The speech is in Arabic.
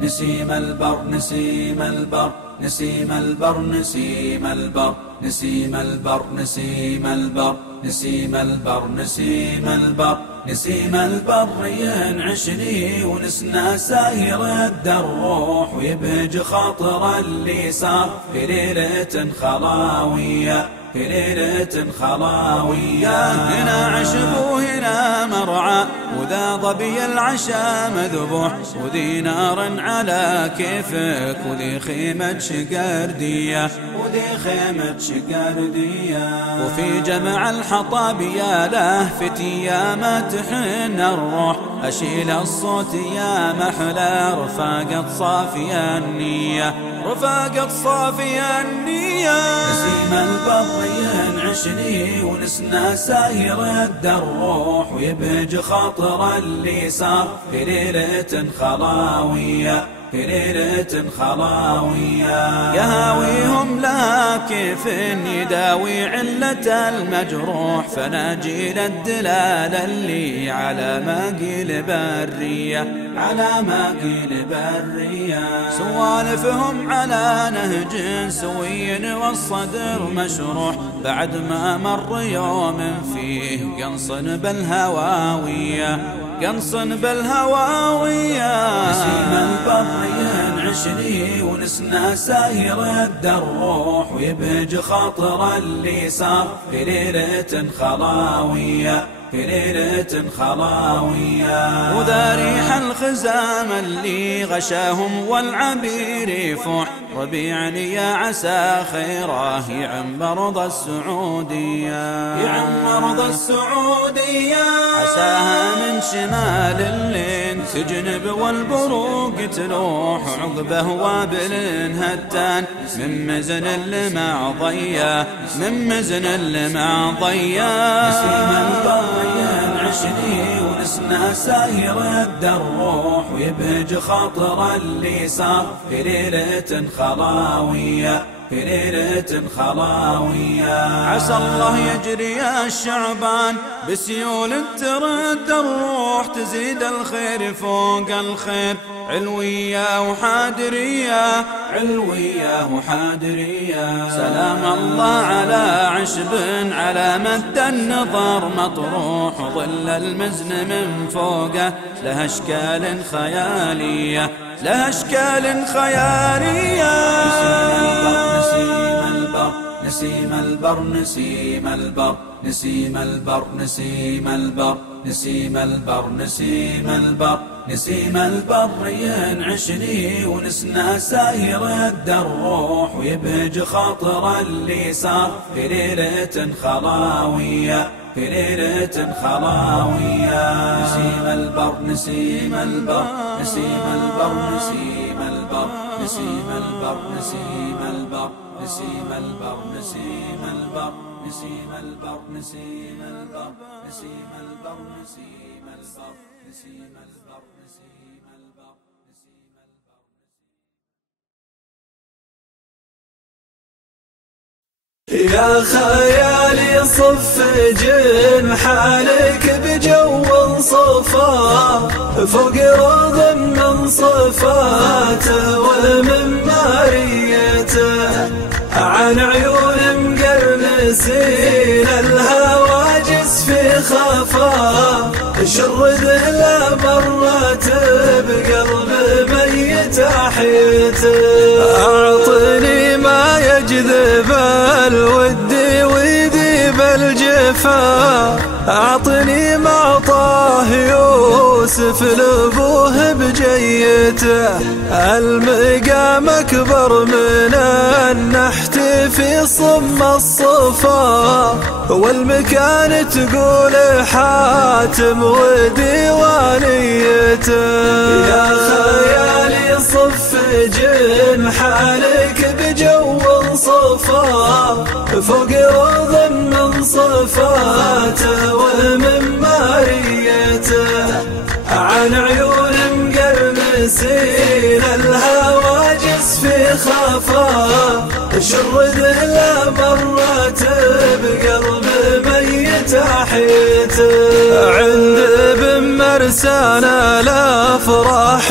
نسيم البر نسيم البر نسيم البر نسيم البر نسيم البر نسيم البر نسيم البر نسيم البر نسيم البر ينعشني ونسنا ساير الدروح ويبهج خاطر اللي صار في ليلة خلاوية في ليلة خلاوية. هنا عشب وهنا مرعى وذا ظبي العشا مذبوح وذي نار على كيفك وذي خيمة شقردية وذي خيمة شقردية. وفي جمع الحطاب يا لهفتي يا ما تحن الروح أشيل الصوت يا محلى رفاقة صافية النية رفاقة صافية النية. نسيم البر ينعشني ونسنا ساير الدروح ويبهج خاطر اللي صار في ليلة خلاوية في ليلة خلاوية. يهاويهم لا كيف يداوي علة المجروح فناجيل الدلال اللي على ماقيل برية على ماقيل برية. سوالفهم على نهج سوي والصدر مشروح بعد ما مر يوم فيه قنص بالهواوية قنص بالهواوية. نسيم البر ينعشني ونسنا ساير الدروح ويبهج خاطر اللي صار في ليلة خلاوية في ليلة خلاوية. وذا ريح الخزام اللي غشاهم والعبير يفوح ربيع يا عسى خيره يعم مرض السعودية يعم مرض السعودية. عساها من شمال اللين تجنب والبروق تلوح عقبه وابل هتان من مزن المعضية من مزن المعضية. نسيم البر ينعشني ونسنا ساير الدروح ويبهج خاطر اللي صار في ليلة خلاوية في ليلة خلاوية. عسى الله يجري الشعبان بسيول ترد الروح تزيد الخير فوق الخير علوية وحادرية علوية وحادرية. سلام الله على عشب على مد النظر مطروح وظل المزن من فوقه لها اشكال خيالية لها اشكال خيالية. نسيم البر نسيم البر نسيم البر نسيم البر نسيم البر نسيم البر نسيم البر ينعشني ونسنا ساير الدروح ويبهج خاطر اللي صار في ليلة خلاوية في ليلة خلاوية. نسيم البر نسيم البر نسيم البر نسيم البر نسيم البر نسيم البر نسيم البر نسيم البر نسيم البر نسيم البر نسيم البر نسيم البر نسيم البر نسيم البر نسيم البر. يا خيالي صف جنحانك بجو صفا فوق روض من صفاته ومن ماريته عن عيون مقرنسين الهواجس في خفا شرد له مرات بقلب ميت احيته. اعطني ما يجذب الود ويذيب الجفا اعطني ما طاه يوسف لابوه بجيته. المقام اكبر من النحت في صم الصفا والمكان تقول حاتم وديوانيته. يا خيالي صف جنحانك بجو صفا فوق روض من صفاته ومن ماريته عن عيون مقرنسين الهواجس في خفا شرد له مرات بقلب ميت احيته. عند ابن مرسانا الافراح